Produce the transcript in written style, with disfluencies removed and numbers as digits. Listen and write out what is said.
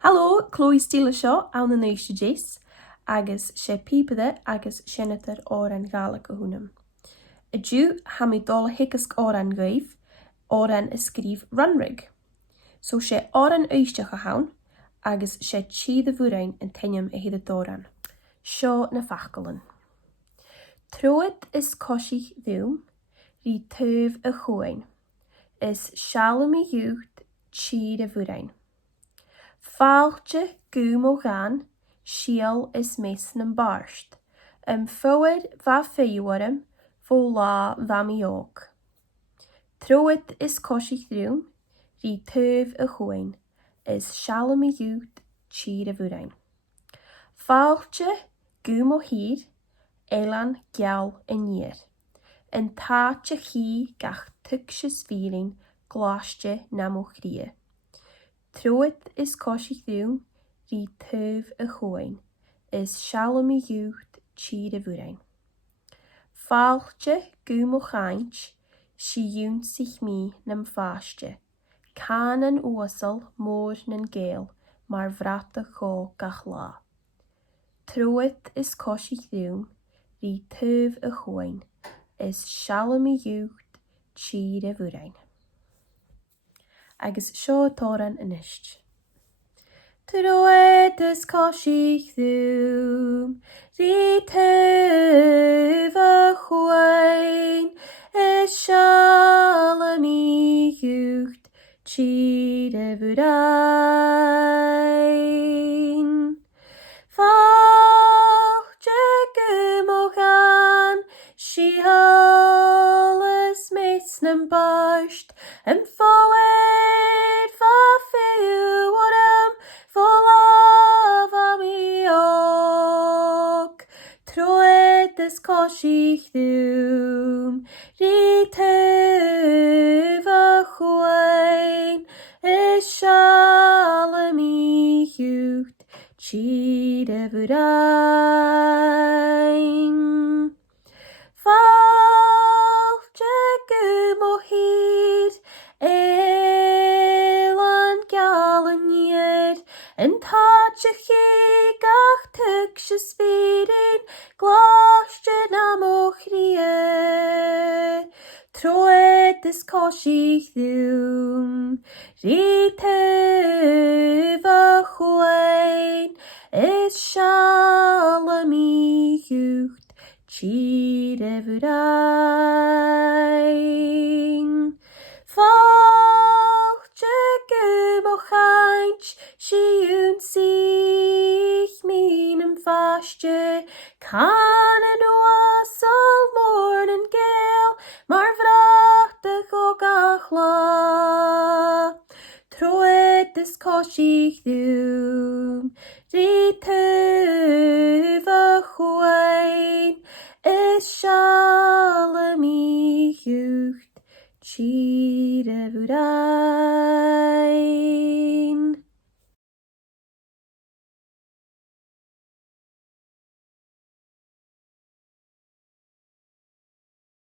Hallo, Chloe Steele seo an na nuiste dés, agus sé pípade agus sinnatar óran gaach a húnam. I dú ha mi dul hicasc óran gaibh, óran is scríb runrig. So sé óran éisteach a haun, agus sé tíad a bhúrain an tainnim a hiad a dóran. Seo na fachgalan. Troed is cosich dhúm, rí tuv a chuain, is shalom jucht tíad a bhúrain. Fáilte gúm ó gan, síal is mesan an barst. Fóid va féiwarm, fó lá va mi óg. Troed is cosich drúm, rí tuv a chuain, is shalom jucht tíad a bhúrain. Fáilte gúm ó hir, elan geall in níir. An táte chi gach tugsys fíling gláiste nam ó chríe. Troed is cosich dhúm, rí tuv a chuain, is shalom jucht tíad a bhúrain. Fáilte gúm ó chaint, si dún sich mí nam fáiste. Can an uasal mór nan géal, mar vrata cho gach lá. Troed is cosich dhúm, rí tuv a chuain, is shalom jucht tíad a bhúrain. Agus seo tóran inist. Troed is cosich dhúm, rí tuv a chuain, is shalom jucht tíad a bhúrain. Fáilte gúm ó gan, síal is mesan an barst, fóid va féiwarm, fó lá va mi óg. Troed is cosich dhúm, rí tuv a chuain, is shalom jucht tíad a bhúrain. Fáilte gúm ó hir, elan geall in níir. An táte chi gach tugsys fíling gláiste nam ó chríe. Troed is cosich dhúm, rí tuv a chuain, is shalom jucht tíad a bhúrain. Fáilte gúm ó chaint, si dún sich mí nam fáiste. Can an uasal mór nan géal, mar vrachta cho gach lá. Troed is cosich dhúm, rí tuv a chuain, is shalom jucht tíad